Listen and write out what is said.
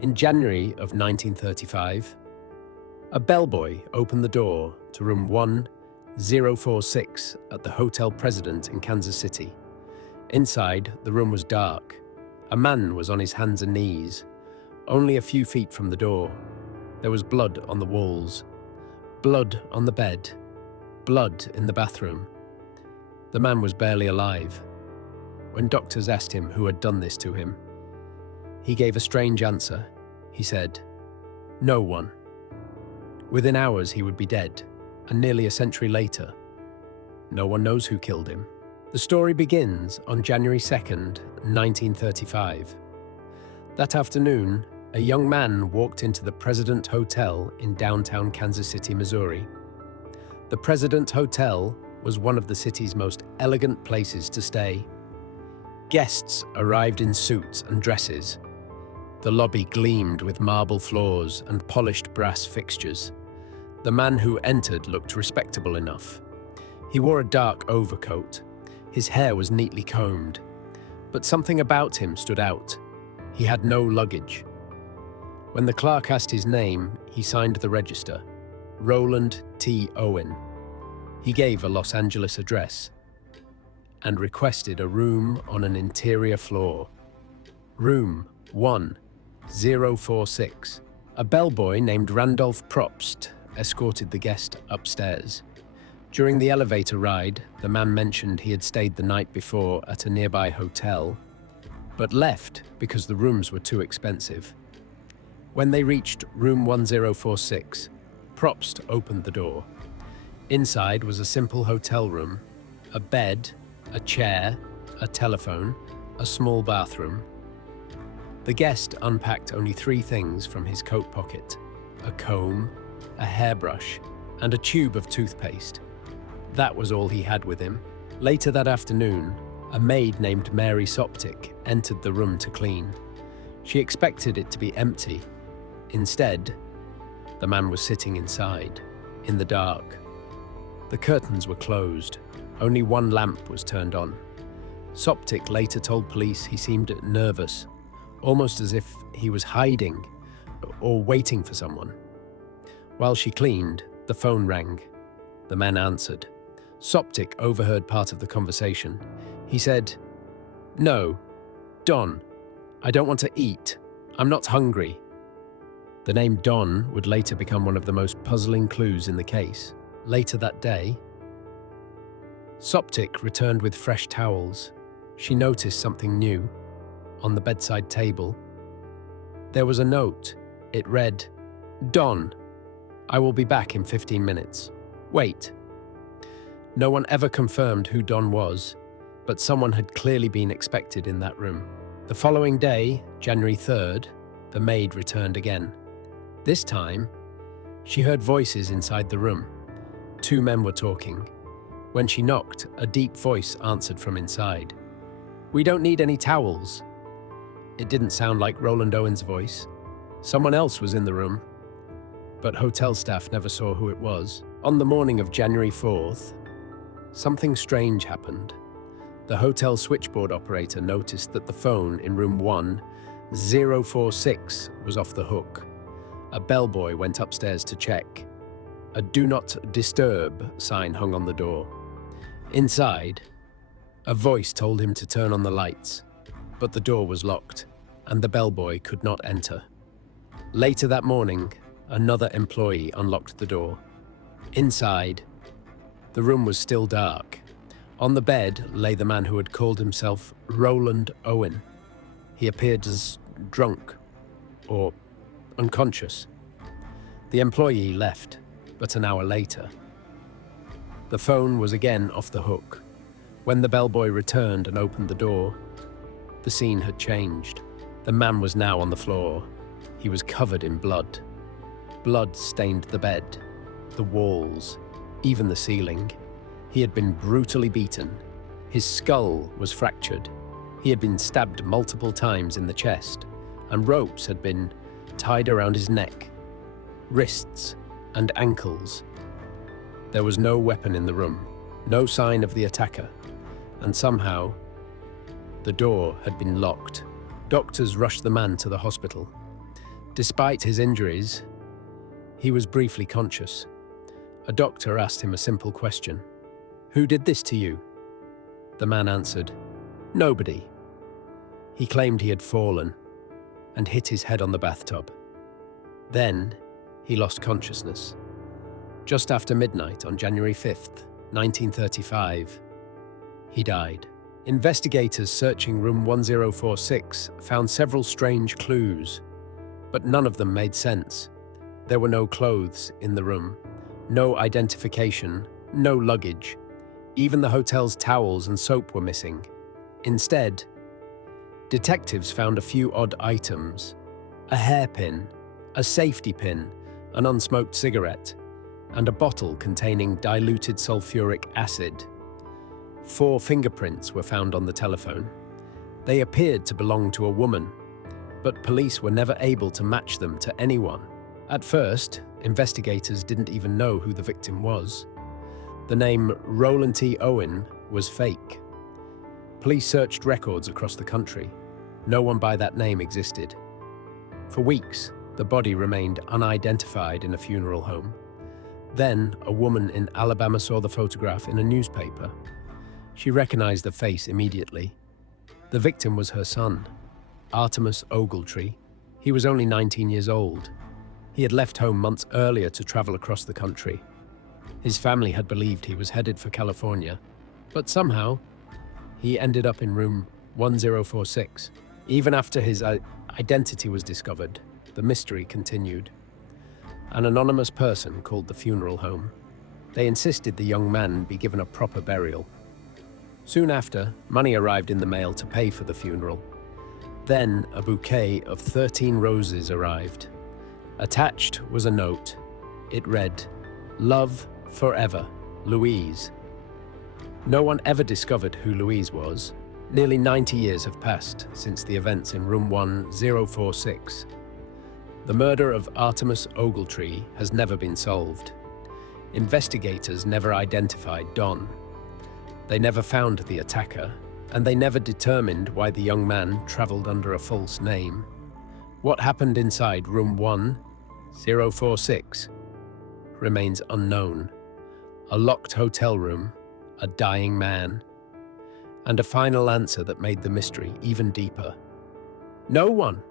In January of 1935, a bellboy opened the door to room 1046 at the Hotel President in Kansas City. Inside, the room was dark. A man was on his hands and knees, only a few feet from the door. There was blood on the walls, blood on the bed, blood in the bathroom. The man was barely alive. When doctors asked him who had done this to him, he gave a strange answer. He said, "No one." Within hours, he would be dead, and nearly a century later, no one knows who killed him. The story begins on January 2nd, 1935. That afternoon, a young man walked into the President Hotel in downtown Kansas City, Missouri. The President Hotel was one of the city's most elegant places to stay. Guests arrived in suits and dresses. The lobby gleamed with marble floors and polished brass fixtures. The man who entered looked respectable enough. He wore a dark overcoat. His hair was neatly combed. But something about him stood out. He had no luggage. When the clerk asked his name, he signed the register, Roland T. Owen. He gave a Los Angeles address and requested a room on an interior floor. Room 1046. A bellboy named Randolph Probst escorted the guest upstairs. During the elevator ride, the man mentioned he had stayed the night before at a nearby hotel, but left because the rooms were too expensive. When they reached room 1046, Probst opened the door. Inside was a simple hotel room, a bed, a chair, a telephone, a small bathroom. The guest unpacked only 3 things from his coat pocket: a comb, a hairbrush, and a tube of toothpaste. That was all he had with him. Later that afternoon, a maid named Mary Soptic entered the room to clean. She expected it to be empty. Instead, the man was sitting inside, in the dark. The curtains were closed. Only one lamp was turned on. Soptic later told police he seemed nervous, almost as if he was hiding or waiting for someone. While she cleaned, the phone rang. The man answered. Soptic overheard part of the conversation. He said, "No, Don, I don't want to eat. I'm not hungry." The name Don would later become one of the most puzzling clues in the case. Later that day, Soptic returned with fresh towels. She noticed something new. On the bedside table, there was a note. It read, "Don, I will be back in 15 minutes. Wait." No one ever confirmed who Don was, but someone had clearly been expected in that room. The following day, January 3rd, the maid returned again. This time, she heard voices inside the room. 2 men were talking. When she knocked, a deep voice answered from inside. "We don't need any towels." It didn't sound like Roland Owen's voice. Someone else was in the room, but hotel staff never saw who it was. On the morning of January 4th, something strange happened. The hotel switchboard operator noticed that the phone in room 1046 was off the hook. A bellboy went upstairs to check. A "Do Not Disturb" sign hung on the door. Inside, a voice told him to turn on the lights, but the door was locked, and the bellboy could not enter. Later that morning, another employee unlocked the door. Inside, the room was still dark. On the bed lay the man who had called himself Roland Owen. He appeared as drunk or unconscious. The employee left, but an hour later, the phone was again off the hook. When the bellboy returned and opened the door, the scene had changed. The man was now on the floor. He was covered in blood. Blood stained the bed, the walls, even the ceiling. He had been brutally beaten. His skull was fractured. He had been stabbed multiple times in the chest, and ropes had been tied around his neck, wrists, and ankles. There was no weapon in the room, no sign of the attacker, and somehow, the door had been locked. Doctors rushed the man to the hospital. Despite his injuries, he was briefly conscious. A doctor asked him a simple question. "Who did this to you?" The man answered, "Nobody." He claimed he had fallen and hit his head on the bathtub. Then he lost consciousness. Just after midnight on January 5th, 1935, he died. Investigators searching room 1046 found several strange clues, but none of them made sense. There were no clothes in the room, no identification, no luggage. Even the hotel's towels and soap were missing. Instead, detectives found a few odd items: a hairpin, a safety pin, an unsmoked cigarette, and a bottle containing diluted sulfuric acid. 4 fingerprints were found on the telephone. They appeared to belong to a woman, but police were never able to match them to anyone. At first, investigators didn't even know who the victim was. The name Roland T. Owen was fake. Police searched records across the country. No one by that name existed. For weeks, the body remained unidentified in a funeral home. Then, a woman in Alabama saw the photograph in a newspaper. She recognized the face immediately. The victim was her son, Artemus Ogletree. He was only 19 years old. He had left home months earlier to travel across the country. His family had believed he was headed for California, but somehow he ended up in room 1046. Even after his identity was discovered, the mystery continued. An anonymous person called the funeral home. They insisted the young man be given a proper burial. Soon after, money arrived in the mail to pay for the funeral. Then a bouquet of 13 roses arrived. Attached was a note. It read, "Love forever, Louise." No one ever discovered who Louise was. Nearly 90 years have passed since the events in room 1046. The murder of Artemus Ogletree has never been solved. Investigators never identified Don. They never found the attacker, and they never determined why the young man traveled under a false name. What happened inside room 1046 remains unknown. A locked hotel room, a dying man, and a final answer that made the mystery even deeper. No one